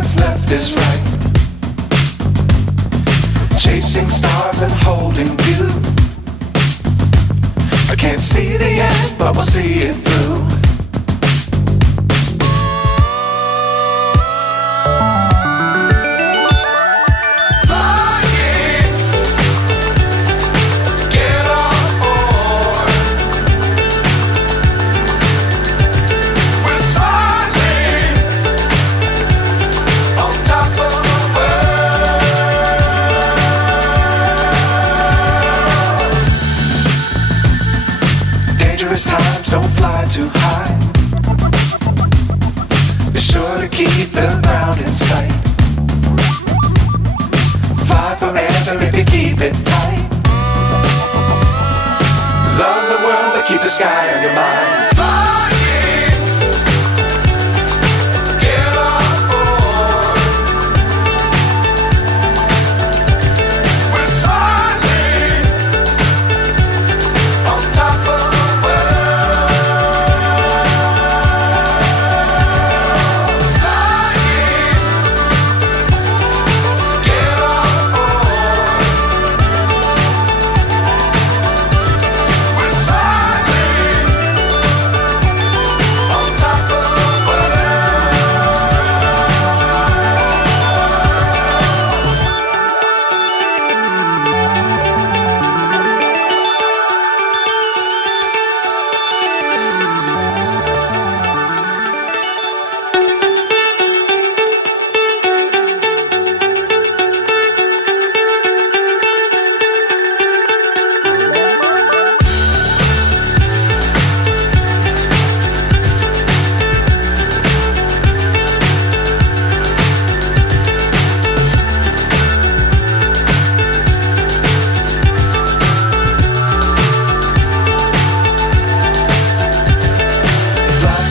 what's left is right. Chasing stars and holding you. I can't see the end, but we'll see it through. Times don't fly too high. Be sure to keep the ground in sight. Fly forever if you keep it tight. Love the world but keep the sky on your mind.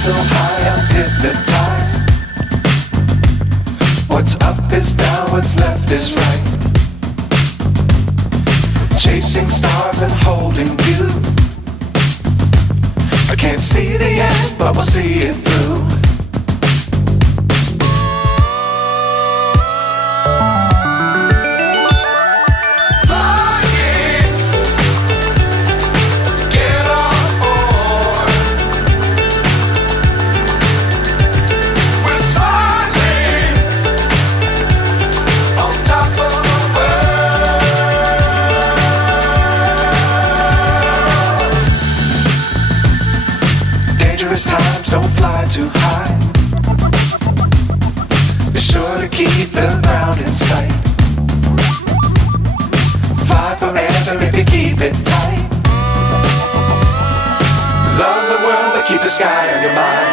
So high I'm hypnotized. What's up is down, what's left is right. Chasing stars and holding you. I can't see the end, but we'll see it through. Times don't fly too high. Be sure to keep the ground in sight. Fly forever if you keep it tight. Love the world but keep the sky on your mind.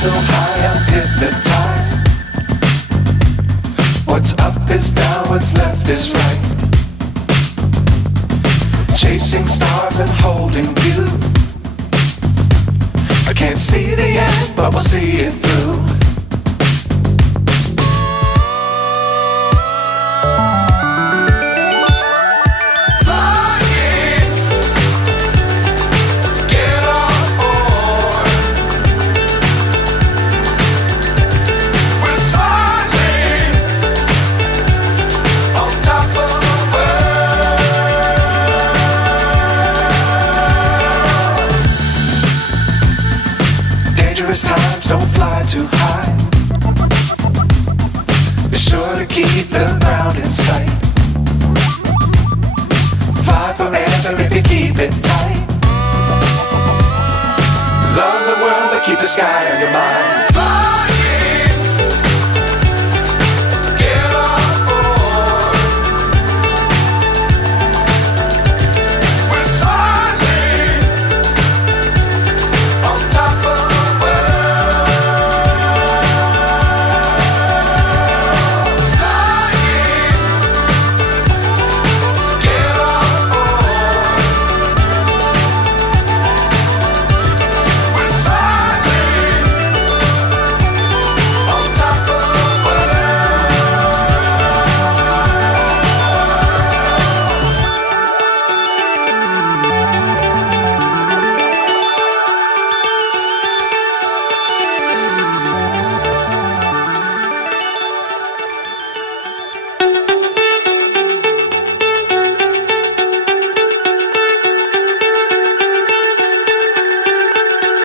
So high I'm hypnotized. What's up is down, what's left is right. Chasing stars and holding you. I can't see the end, but we'll see it through. dangerous times, don't fly too high. Be sure to keep the ground in sight. Fly forever if you keep it tight. Love the world, but keep the sky on your mind.